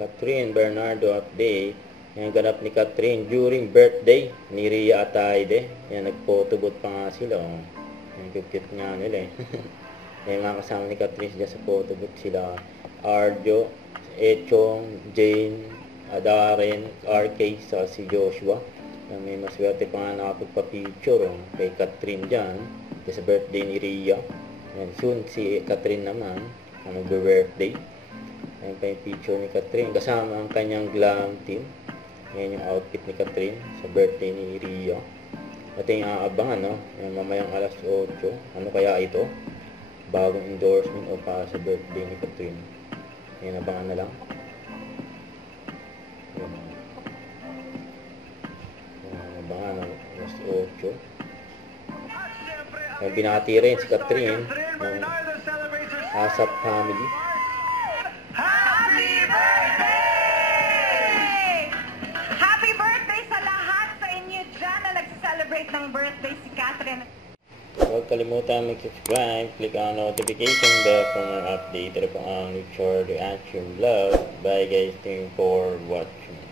Catherine Bernardo update. Yan ganap ni Catherine during birthday ni Ria Ataide. Yan nagphotobooth pa nga sila. Oh. Yan cute nga nila eh. Yan mga kasama ni Catherine dyan sa photobooth sila. Arjo, Echong, Jane, Darren, RK, sa si Joshua. Yan, may maswerte pa nga nakapagpa-picture kay Catherine dyan. Sa birthday ni Ria. Yan, soon si Catherine naman ang mag-birthday. Yan pa yung picture ni Catherine kasama ang kanyang glam team. Yan yung outfit ni Catherine sa birthday ni Ria. At yung aabangan, no? Yan, mamayang alas 8. Ano kaya ito? Bagong endorsement o para sa birthday ni Catherine. Yan, abangan na lang. Yan. Yan, abangan na alas 8. Yan, binati rin si Catherine ng ASAP family. Happy birthday! Happy birthday sa lahat sa inyo dyan na nag-celebrate ng birthday si Catherine. Huwag kalimutan mag-subscribe, click on notification bell for more update. Ito po ang Richard Reaction Vlog. Bye guys, thank you for watching.